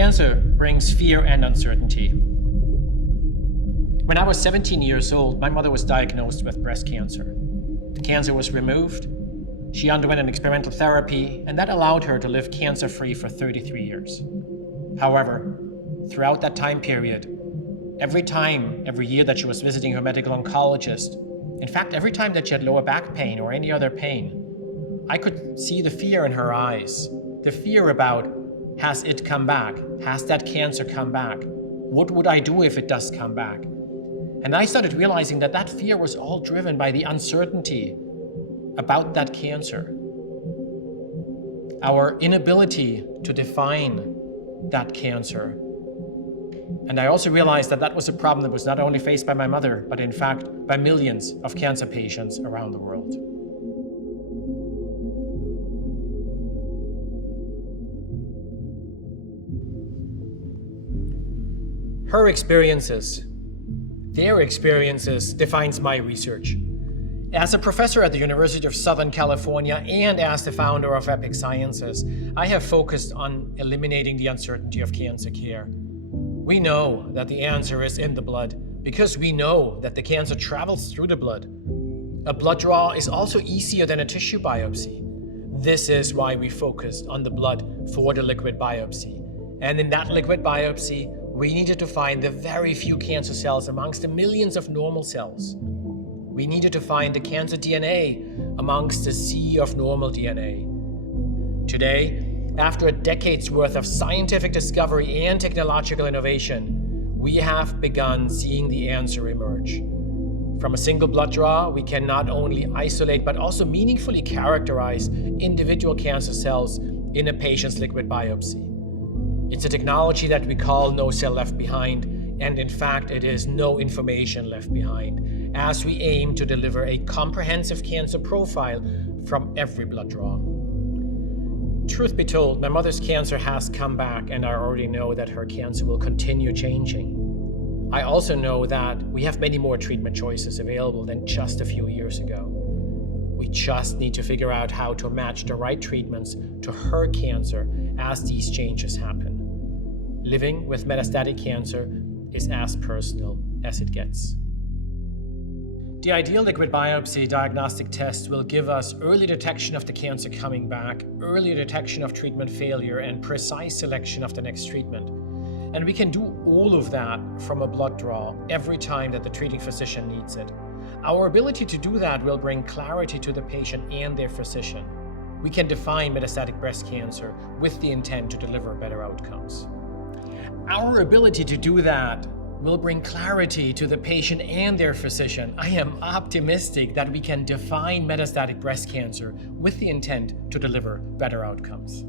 Cancer brings fear and uncertainty. When I was 17 years old, my mother was diagnosed with breast cancer. The cancer was removed. She underwent an experimental therapy, and that allowed her to live cancer-free for 33 years. However, throughout that time period, every year that she was visiting her medical oncologist, in fact, every time that she had lower back pain or any other pain, I could see the fear in her eyes. The fear about, has it come back? Has that cancer come back? What would I do if it does come back? And I started realizing that that fear was all driven by the uncertainty about that cancer. Our inability to define that cancer. And I also realized that that was a problem that was not only faced by my mother, but in fact by millions of cancer patients around the world. Her experiences, their experiences, defines my research. As a professor at the University of Southern California and as the founder of Epic Sciences, I have focused on eliminating the uncertainty of cancer care. We know that the answer is in the blood because we know that the cancer travels through the blood. A blood draw is also easier than a tissue biopsy. This is why we focused on the blood for the liquid biopsy. And in that liquid biopsy, we needed to find the very few cancer cells amongst the millions of normal cells. We needed to find the cancer DNA amongst the sea of normal DNA. Today, after a decade's worth of scientific discovery and technological innovation, we have begun seeing the answer emerge. From a single blood draw, we can not only isolate but also meaningfully characterize individual cancer cells in a patient's liquid biopsy. It's a technology that we call no cell left behind, and in fact it is no information left behind, as we aim to deliver a comprehensive cancer profile from every blood draw. Truth be told, my mother's cancer has come back, and I already know that her cancer will continue changing. I also know that we have many more treatment choices available than just a few years ago. We just need to figure out how to match the right treatments to her cancer as these changes happen. Living with metastatic cancer is as personal as it gets. The ideal liquid biopsy diagnostic test will give us early detection of the cancer coming back, early detection of treatment failure, and precise selection of the next treatment. And we can do all of that from a blood draw every time that the treating physician needs it. Our ability to do that will bring clarity to the patient and their physician. We can define metastatic breast cancer with the intent to deliver better outcomes. Our ability to do that will bring clarity to the patient and their physician. I am optimistic that we can define metastatic breast cancer with the intent to deliver better outcomes.